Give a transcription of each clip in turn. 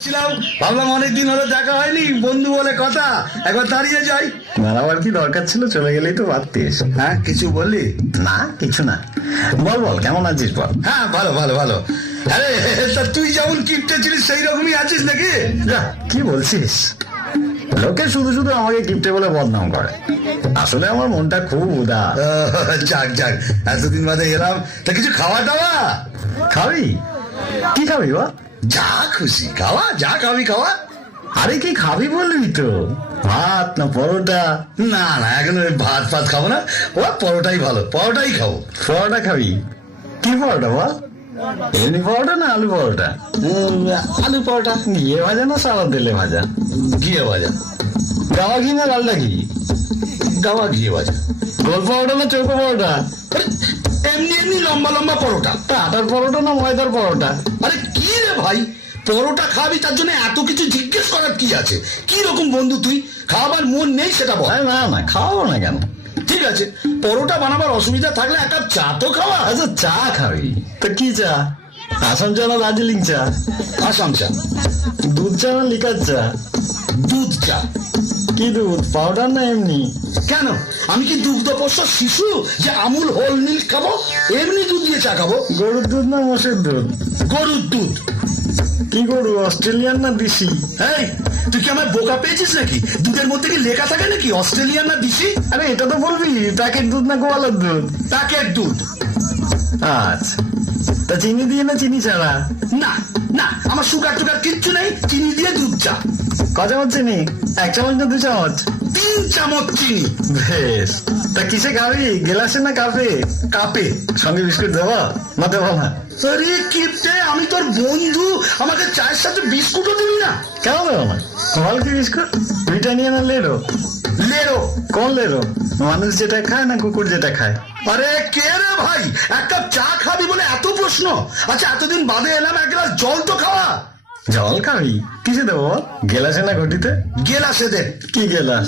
ভাবলাম অনেকদিন হলো দেখা হয়নি, বন্ধু বলে কথা, একবার দাঁড়িয়ে যাই। মেলাবার কি দরকার ছিল? চলে গেলেই তো পারতিস। হ্যাঁ, কিছু বললি? না, কিছু না। বল বল, কেমন আছিস বল। হ্যাঁ, ভালো ভালো ভালো। আরে তা তুই যেমন কিপটে ছিলিস সেই রকমই আছিস নাকি? যা, কি বলছিস? লোকে শুধু শুধু আমাকে কিপটে বলে বদনাম করে, আসলে আমার মনটা খুব উদাস। যাক যাক, এতদিন বাদে এলাম, তা কিছু খাওয়া দাওয়া? খাবি? কি খাবি বল? যা খুশি খাওয়া, যা খাবি খাওয়া। আরে কি খাবি বলবি তো? ভাত না পরোটা? না না, এখন ওই ভাত ফাত খাবো না, ও পরোটাই ভালো, পরোটাই খাবো। পরোটা খাবি? কি পরোটা বল? এমনি পরোটা না আলু পরোটা? আলু পরোটা। ঘিয়ে ভাজা না সাদা তেলে ভাজা? ঘিয়ে ভাজা। গাওয়া ঘি না ডালটা ঘি? গাওয়া ঘিয়ে ভাজা। গোল পরোটা না চৌকো পরোটা? আরে, এমনি এমনি লম্বা লম্বা পরোটা। তা আটার পরোটা না ময়দার পরোটা? আরে কি রে ভাই, পরোটা খাবি তার জন্য এত কিছু জিজ্ঞেস করার কি আছে? কি রকম বন্ধু তুই? খাবার মন নেই সেটা বল। আরে না না, খাওয়াবো না কেন? ঠিক আছে, পরোটা বানাবার অসুবিধা থাকলে এক কাপ চা তো খাওয়া। আচ্ছা, চা খাবি তো কি চা? আসাম চা না দার্জিলিং চা? আসাম চা। দুধ চা না লিকার চা? দুধ চা। কি দুধ, পাউডার না এমনি? কেন, আমি কি দুগ্ধপোষ্য শিশু যে আমুল হোল মিল্ক খাবো? এমনি দুধ দিয়ে চা খাবো। গরুর দুধ না মোষের দুধ? গরুর দুধ। কি গরু, অস্ট্রেলিয়ান না দেশি? এই, তুই কি আমার বোকা পেয়েছিস নাকি? দুধের মধ্যে কি লেখা থাকে নাকি অস্ট্রেলিয়ান না দিশি? আরে এটা তো বলবি, প্যাকেট দুধ না গোয়ালের দুধ? প্যাকেট দুধ। আচ্ছা, তা চিনি দিয়ে না চিনি ছাড়া? না না, আমার সুগার টুগার কিচ্ছু নেই, চিনি দিয়ে দুধ চা। ক চামচ চিনি? 1 চামচ না 2 চামচ? 3 চামচ চিনি। বেশ, তা কিসে খাবি, গ্লাসে না কাপে? কাপে। সঙ্গে বিস্কুট দেবো না দেবো না? আরে কিপটে, আমি তোর বন্ধু, আমাকে চায়ের সাথে বিস্কুটও দিবি না? কেন দেবো না? বল কি বিস্কুট, ব্রিটানিয়া না লেরো? লেরো। কোন লেরো, মানুষ যেটা খায় না কুকুর যেটা খায়? আরে কে রে ভাই, এক কাপ চা খাবি বলে এত প্রশ্ন? আচ্ছা, এতদিন বাদে এলাম, এক গ্লাস জল তো খাওয়া। জল খাবি? কিসে দেবো বল, গেলাসে না ঘটিতে? গেলাসে দে। কি গেলাস,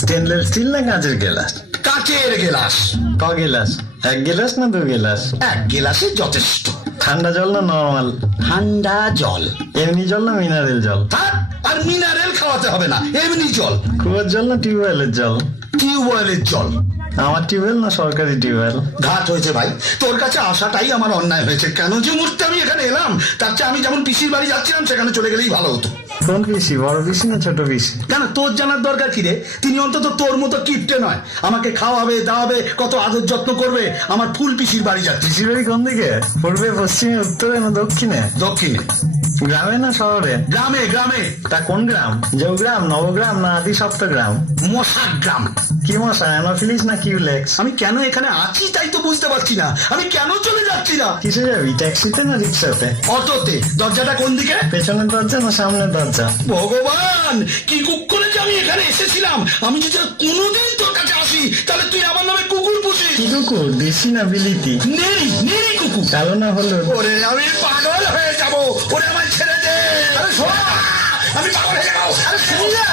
স্টেনলেস স্টিল না কাঁচের গেলাস? কাচের গেলাস। ক গেলাস, 1 গেলাস না 2 গেলাস? এক গেলাসে যথেষ্ট। ঠান্ডা জল না নর্মাল? ঠান্ডা জল। এমনি জল না মিনারেল জল? হ্যাঁ, আর মিনারেল খাওয়াতে হবে না, এমনি জল। কুয়ার জল না টিউবওয়েলের জল? টিউবওয়েলের জল। আমার টিউবওয়েল না সরকারি টিউবওয়েল? ঘাট হয়েছে ভাই, তোর কাছে আসাটাই আমার অন্যায় হয়েছে। কেন যে মুহূর্তে আমি এখানে এলাম, তার চেয়ে আমি যেমন পিসির বাড়ি যাচ্ছিলাম সেখানে চলে গেলেই ভালো হতো। কোন পিসি, বড় পিসি না ছোট পিসি? কেন, তোর জানার দরকার কি রে? তিনি অন্তত তোর মতো কিপটে নয়, আমাকে খাওয়াবে দাওয়াবে, কত আদর যত্ন করবে। আমার ফুল পিসির বাড়ি যাচ্ছি। পিসির বাড়ি কোন দিকে, পূর্বে পশ্চিমে উত্তরে না দক্ষিণে? দক্ষিণে। গ্রামে না শহরে? গ্রামে গ্রামে। তা কোন গ্রাম, জৌগ্রাম নবগ্রাম না আদি সপ্তগ্রাম? মশার গ্রাম। কি মশা, অ্যানোফিলিস না কিউলেক্স? আমি কেন এখানে আছি তাই তো বুঝতে পারছি না, আমি কেন চলে যাচ্ছি না। কিসে যাবি, ট্যাক্সিতে না রিক্সাতে? অটোতে। দরজাটা কোন দিকে? পেছনের দরজা না সামনের দরজা? ভগবান, কি কুকুরে যে আমি এখানে এসেছিলাম। আমি যদি আর কোনোদিন তোর কাছে আসি তাহলে তুই আমার নামে কুকুর পুষিস। কি কুকুর, দেশি না বিলিতি? নেরি নেরি কুকুর। কালো না হলুদ? ওরে আমি পাগল হয়ে যাবো, ওরে আমার ছেড়ে দে। আরে শোনা, আমি পাগল হয়ে যাবো। আরে শুনি না।